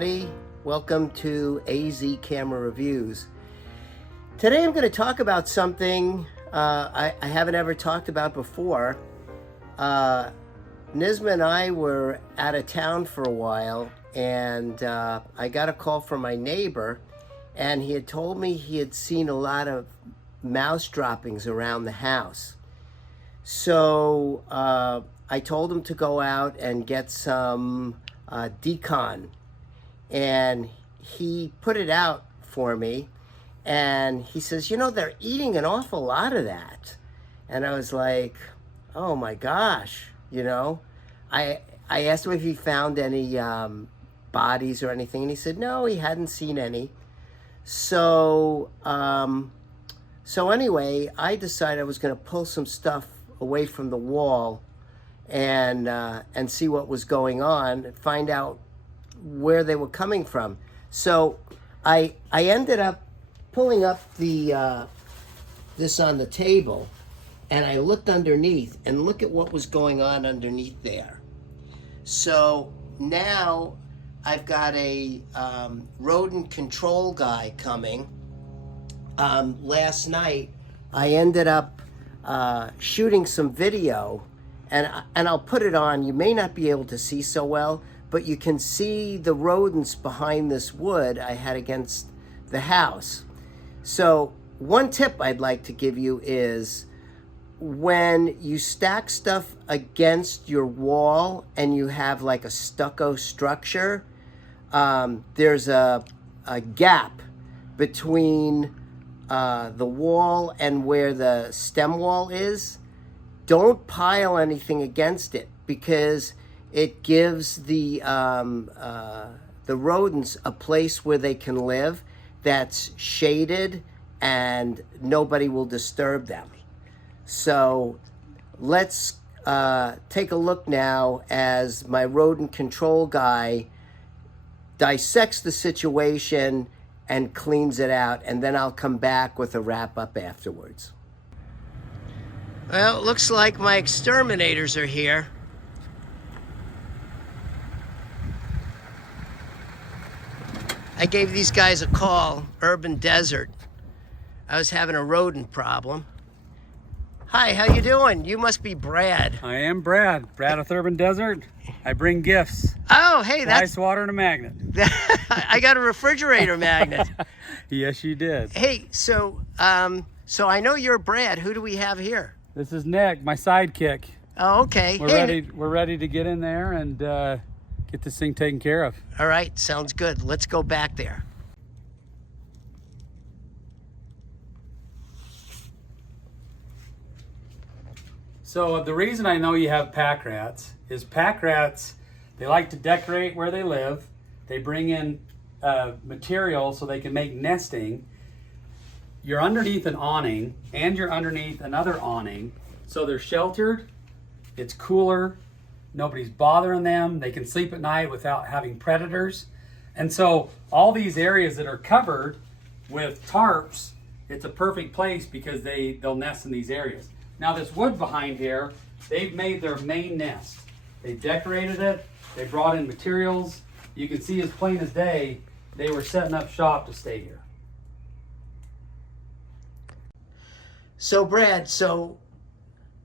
everybody. Welcome to AZ Camera Reviews. Today I'm going to talk about something I haven't ever talked about before. Nizma and I were out of town for a while, and I got a call from my neighbor, and he had told me he had seen a lot of mouse droppings around the house. So I told him to go out and get some decon, and he put it out for me, and he says, you know, they're eating an awful lot of that. And I was like, oh my gosh, you know. I asked him if he found any bodies or anything, and he said no, he hadn't seen any. So anyway, I decided I was going to pull some stuff away from the wall and see what was going on, find out where they were coming from. So I ended up pulling up the this on the table, and I looked underneath, and look at what was going on underneath there. So now I've got a rodent control guy coming. Last night I ended up shooting some video, and I'll put it on. You may not be able to see so well, but you can see the rodents behind this wood I had against the house. So one tip I'd like to give you is, when you stack stuff against your wall and you have like a stucco structure, there's a gap between the wall and where the stem wall is. Don't pile anything against it, because it gives the rodents a place where they can live that's shaded and nobody will disturb them. So let's take a look now as my rodent control guy dissects the situation and cleans it out, and then I'll come back with a wrap up afterwards. Well, it looks like my exterminators are here. I gave these guys a call, Urban Desert. I was having a rodent problem. Hi, how you doing? You must be Brad. I am Brad. Brad with Urban Desert. I bring gifts. Oh, hey, that's... Ice, water, and a magnet. I got a refrigerator magnet. Yes, you did. Hey, so I know you're Brad. Who do we have here? This is Nick, my sidekick. Oh, okay. We're ready to get in there and get this thing taken care of. All right, sounds good. Let's go back there. So the reason I know you have pack rats is pack rats, they like to decorate where they live. They bring in material so they can make nesting. You're underneath an awning, and you're underneath another awning. So they're sheltered, it's cooler, nobody's bothering them. They can sleep at night without having predators. And so all these areas that are covered with tarps, it's a perfect place because they'll nest in these areas. Now this wood behind here, they've made their main nest. They decorated it, they brought in materials. You can see as plain as day, they were setting up shop to stay here. So Brad,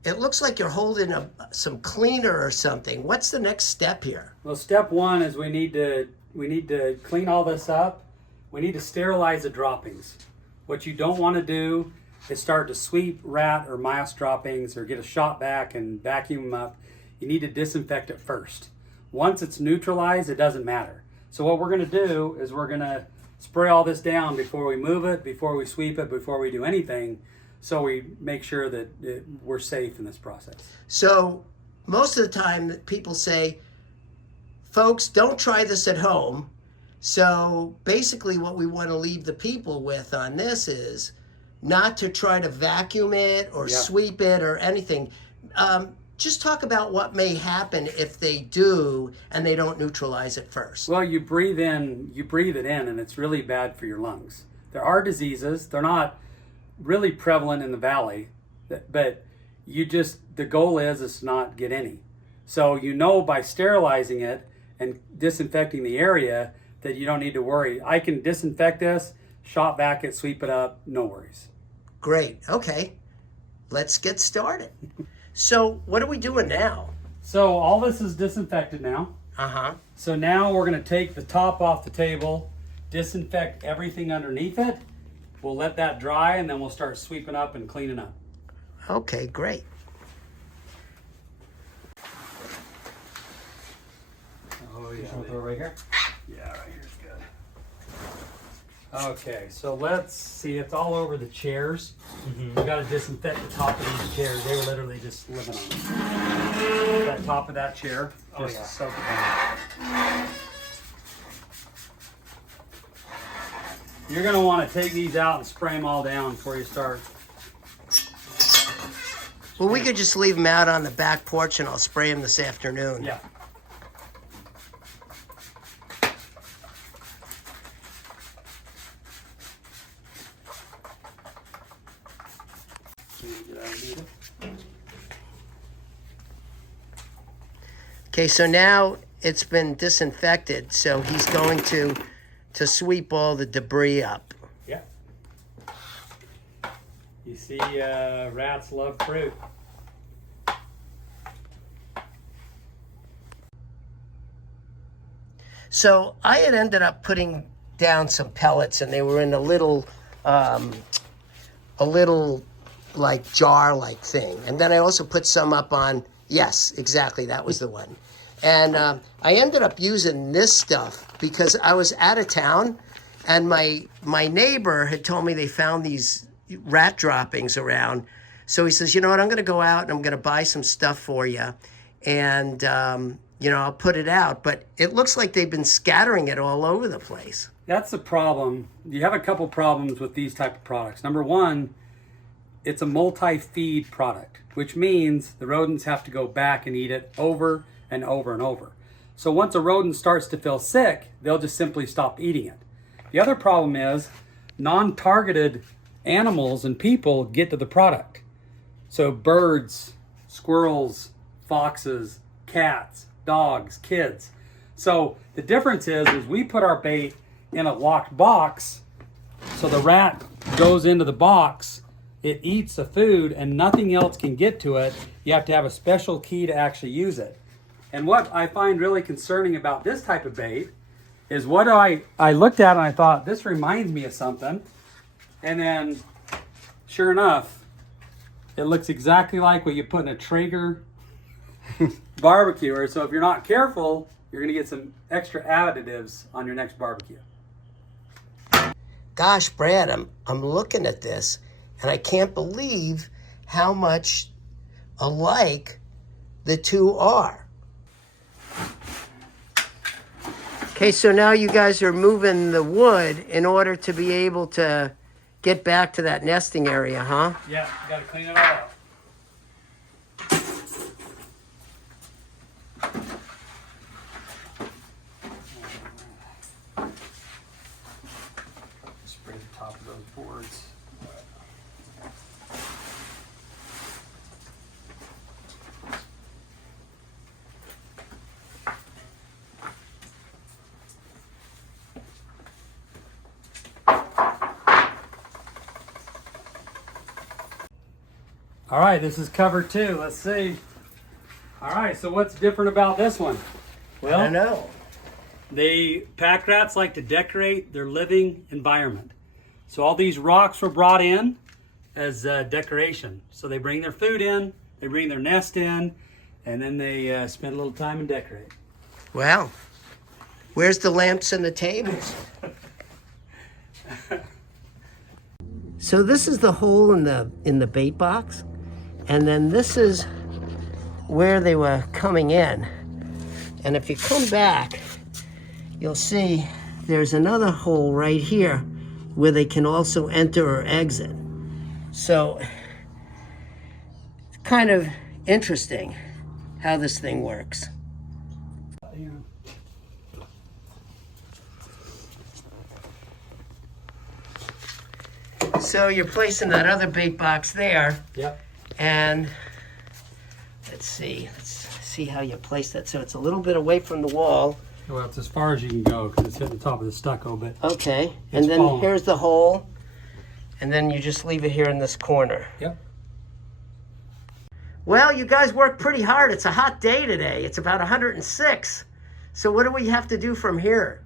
it looks like you're holding some cleaner or something. What's the next step here? Well, step one is we need to clean all this up. We need to sterilize the droppings. What you don't want to do is start to sweep rat or mouse droppings or get a shop vac and vacuum them up. You need to disinfect it first. Once it's neutralized, it doesn't matter. So what we're going to do is we're going to spray all this down before we move it, before we sweep it, before we do anything, so we make sure that we're safe in this process. So most of the time people say, folks, don't try this at home. So basically what we want to leave the people with on this is not to try to vacuum it or sweep it or anything. Just talk about what may happen if they do and they don't neutralize it first. Well, you breathe it in, and it's really bad for your lungs. There are diseases. They're not really prevalent in the valley, but the goal is to not get any. So by sterilizing it and disinfecting the area that you don't need to worry. I can disinfect this, shop vac it, sweep it up, no worries. Great. Okay. Let's get started. So what are we doing now? So all this is disinfected now. Uh-huh. So now we're going to take the top off the table, disinfect everything underneath it. We'll let that dry, and then we'll start sweeping up and cleaning up. Okay, great. Oh yeah. Throw it right here? Yeah, right here is good. Okay, so let's see. It's all over the chairs. We got to disinfect the top of these chairs. They were literally just living on it. That top of that chair. Just soak it down. You're going to want to take these out and spray them all down before you start. Well, we could just leave them out on the back porch and I'll spray them this afternoon. Yeah. Okay, so now it's been disinfected, so he's going to sweep all the debris up. Yeah. You see, rats love fruit. So I had ended up putting down some pellets, and they were in a little like jar-like thing. And then I also put some up on, yes, exactly, that was the one. And I ended up using this stuff because I was out of town, and my neighbor had told me they found these rat droppings around. So he says, you know what, I'm going to go out and I'm going to buy some stuff for you. And, you know, I'll put it out. But it looks like they've been scattering it all over the place. That's the problem. You have a couple problems with these type of products. Number one, it's a multi-feed product, which means the rodents have to go back and eat it over and over and over. So once a rodent starts to feel sick, they'll just simply stop eating it. The other problem is non-targeted animals and people get to the product. So birds, squirrels, foxes, cats, dogs, kids. So the difference is we put our bait in a locked box, so the rat goes into the box, it eats the food, and nothing else can get to it. You have to have a special key to actually use it. And what I find really concerning about this type of bait is what I looked at and I thought, this reminds me of something. And then, sure enough, it looks exactly like what you put in a Traeger barbecuer. So if you're not careful, you're going to get some extra additives on your next barbecue. Gosh, Brad, I'm looking at this, and I can't believe how much alike the two are. Okay, so now you guys are moving the wood in order to be able to get back to that nesting area, huh? Yeah, you got to clean it all out. Spray the top of those boards. All right, this is cover 2. Let's see. All right, so what's different about this one? Well, I don't know. Pack rats like to decorate their living environment. So all these rocks were brought in as decoration. So they bring their food in, they bring their nest in, and then they spend a little time and decorate. Well, where's the lamps and the tables? So this is the hole in the bait box, and then this is where they were coming in. And if you come back, you'll see there's another hole right here where they can also enter or exit. So it's kind of interesting how this thing works. So you're placing that other bait box there. Yep. And let's see how you place that. So it's a little bit away from the wall. Well, it's as far as you can go because it's hitting the top of the stucco, but Okay, and It's then falling. here's the hole, and then you just leave it here in this corner. yep. Well, you guys worked pretty hard. It's a hot day today. It's about 106. So what do we have to do from here,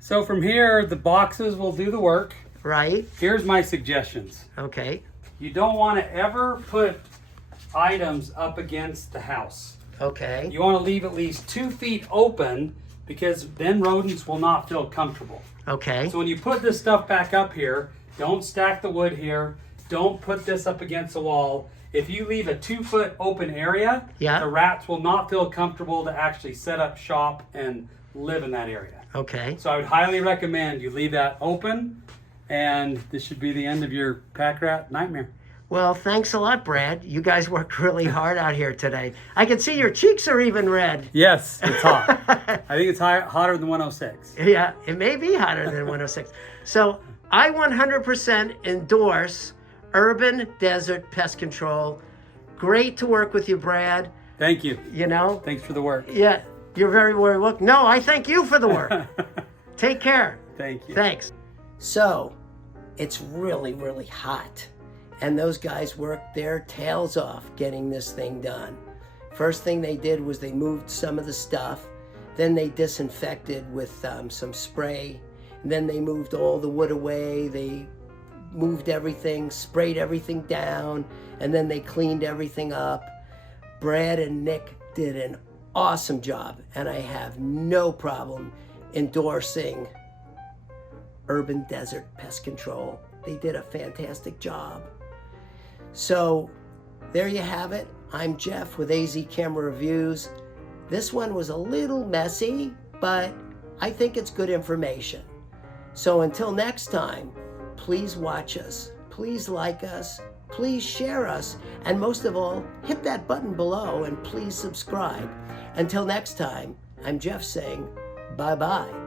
So from here, the boxes will do the work. right? Here's my suggestions. Okay, You don't want to ever put items up against the house. okay, You want to leave at least 2 feet open because then rodents will not feel comfortable. okay, So when you put this stuff back up here, don't stack the wood here. Don't put this up against the wall. If you leave a 2-foot open area, Yeah. the rats will not feel comfortable to actually set up shop and live in that area. okay. So I would highly recommend you leave that open, and this should be the end of your pack rat nightmare. Well, thanks a lot, Brad. You guys worked really hard out here today. I can see your cheeks are even red. Yes, it's hot. I think it's hotter than 106. Yeah, it may be hotter than 106. So I 100% endorse Urban Desert Pest Control. Great to work with you, Brad. Thank you. You know, Thanks for the work. yeah, you're very welcome. No, I thank you for the work. Take care. Thank you. Thanks. So, it's really, really hot. And those guys worked their tails off getting this thing done. First thing they did was they moved some of the stuff. Then they disinfected with some spray. And then they moved all the wood away. They moved everything, sprayed everything down, and then they cleaned everything up. Brad and Nick did an awesome job, and I have no problem endorsing Urban Desert Pest Control. They did a fantastic job. So there you have it. I'm Jeff with AZ Camera Reviews. This one was a little messy, but I think it's good information. So until next time, please watch us, please like us, please share us, and most of all, hit that button below and please subscribe. Until next time, I'm Jeff saying bye-bye.